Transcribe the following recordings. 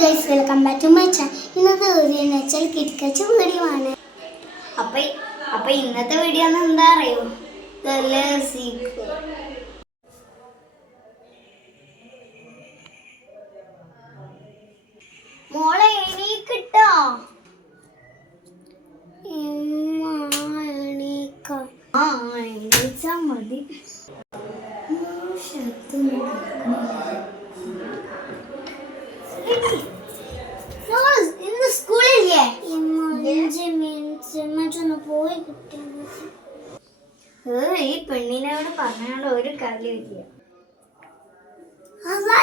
Guys, welcome back to my channel. ഇന്നത്തെ video എന്ന് വെച്ചാൽ കിടക്കച്ച വീഡിയോ ആണ്. അപ്പൊ ഇന്നത്തെ വീഡിയോ എന്താ അറിയോ? മോളെ എണീക്കിട്ടോ. എണീച്ചാ മതി. ഇന്ന് സ്കൂളില്ലേ? പോയി ഈ പെണ്ണിനോട് പറഞ്ഞാൽ ഒരു കാര്യമില്ല.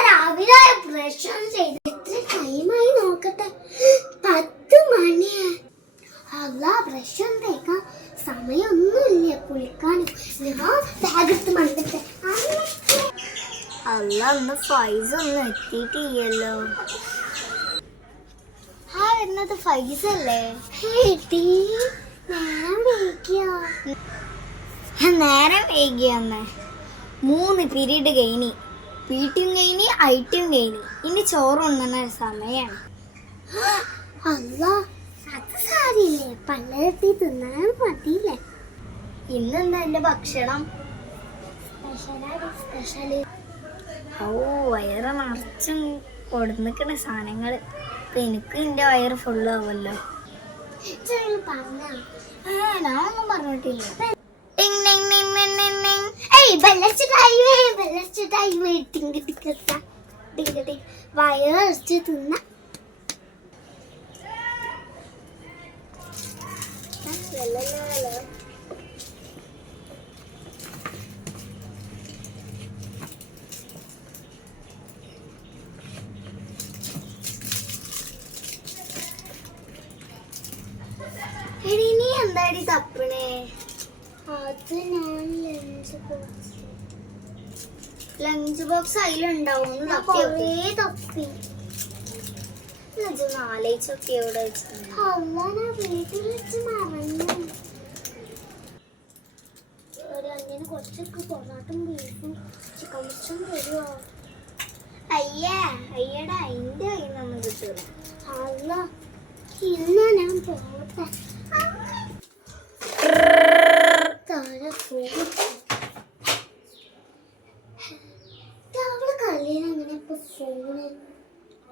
രാവിലെ ബ്രഷ് ചെയ്ത് എത്ര ടൈമായി നോക്കട്ടെ, 10 മണിയാ. ബ്രഷ് തേക്കാൻ സമയമൊന്നുമില്ല, കുളിക്കാനും. ബാഗെടുത്ത് മണ്ടത്തെ അന്ന് ഫൈസ് ഒന്നും എത്തിയിട്ടില്ലല്ലോ. എന്നത് ഫൈസ് അല്ലേ? നേരം വൈകിയാന്ന് 3 പീരീഡ് കഴിഞ്ഞി. പീട്ടിയും കഴിഞ്ഞി, ഐറ്റിയും കഴിഞ്ഞി. ഇനി ചോറ് ഉണ്ണുന്ന സമയാണ്. അത് സാരില്ലേ, പല്ലെത്തി തിന്നാൻ മതിയില്ലേ. ഇന്നെന്താ എന്റെ ഭക്ഷണം? സ്പെഷ്യല്. വയറ് നിറച്ചും കൊടുന്നിക്കണ സാധനങ്ങള്. അപ്പൊ എനിക്ക് എന്റെ വയറ് ഫുള്ള് ആവുമല്ലോ. ഞാനൊന്നും പറഞ്ഞിട്ടില്ല. വയറച്ച് തിന്ന നീ എന്താടി തപ്പണേ? അത് ഞാൻ ലഞ്ച് ബോക്സ് അതിലുണ്ടാവും. തപ്പി ആലോചിച്ചൊക്കെ എവിടെ വീട്ടിൽ വെച്ച് മറന്നു. ഒരു അന്യന് കുറച്ചൊക്കെ പൊറാട്ടും ബീഫും ചിക്കൻ മിക്സും തരുമോ? അയ്യടാ, അതിന്റെ കയ്യിൽ നിന്നൊന്നും കിട്ടൂല. ഇന്ന് ഞാൻ പോട്ടെ. അവള് കളിയിലെങ്ങനെ ഇപ്പൊ ഫോണ്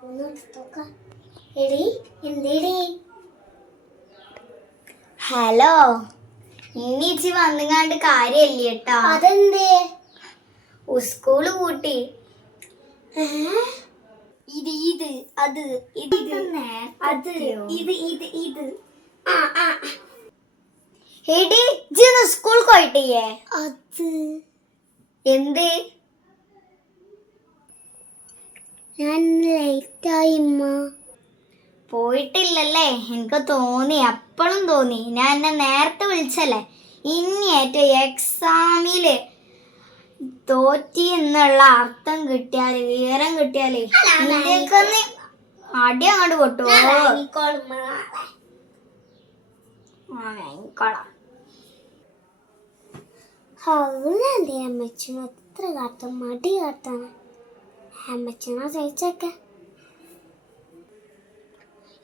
ഒന്ന് എടീ, എന്തേടി? ഹലോ, ഇന്നിച്ചി വന്നുകാണ്ട് കാര്യല്ലേ കേട്ടോ. അതെന്തേ? സ്കൂള് കൂട്ടി. സ്കൂൾ പോയിട്ടില്ലേ? അത് എന്ത്? ഞാൻ ലേറ്റായി. പോയിട്ടില്ലല്ലേ? എനിക്ക് തോന്നി, അപ്പോഴും തോന്നി. ഞാൻ എന്നെ നേരത്തെ വിളിച്ചല്ലേ. ഇനി ഏറ്റവും എക്സാമില് തോറ്റി എന്നുള്ള അർത്ഥം കിട്ടിയാല്, വിവരം കിട്ടിയാലേ ഇന്ത്യക്കൊന്ന് അടി അങ്ങോട്ട് പൊട്ടുവോ? അമ്മച്ചനും എത്ര കാട്ടും മടി കാട്ടാണ്. അമ്മച്ചനാ ചോദിച്ചൊക്കെ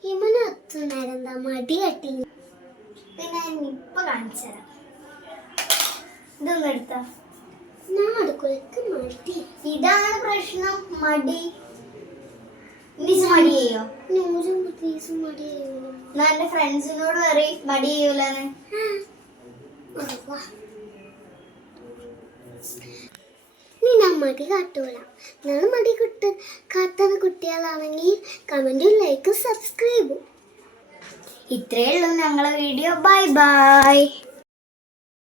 ഇവനൊത്തു നേരം എന്താ മടി കട്ടി. പിന്നെ ഇപ്പൊ കാണിച്ചുതരാം. ഇതൊന്നും എടുത്ത ഞാൻ അടുക്കളക്ക് മടി. ഇതാണ് പ്രശ്നം, മടി. മടി ചെയ്യോ? മടി ചെയ്യൂല. എന്റെ ഫ്രണ്ട്സിനോട് പറയും മടി ചെയ്യൂലെന്ന്. ഞാൻ മടി കാട്ടൂല. നിങ്ങൾ മടി കാട്ടുന്ന കുട്ടികളാണെങ്കിൽ കമന്റും ലൈക്കും സബ്സ്ക്രൈബും. ഇത്രയേ ഉള്ളൂ ഞങ്ങളെ വീഡിയോ. Bye bye.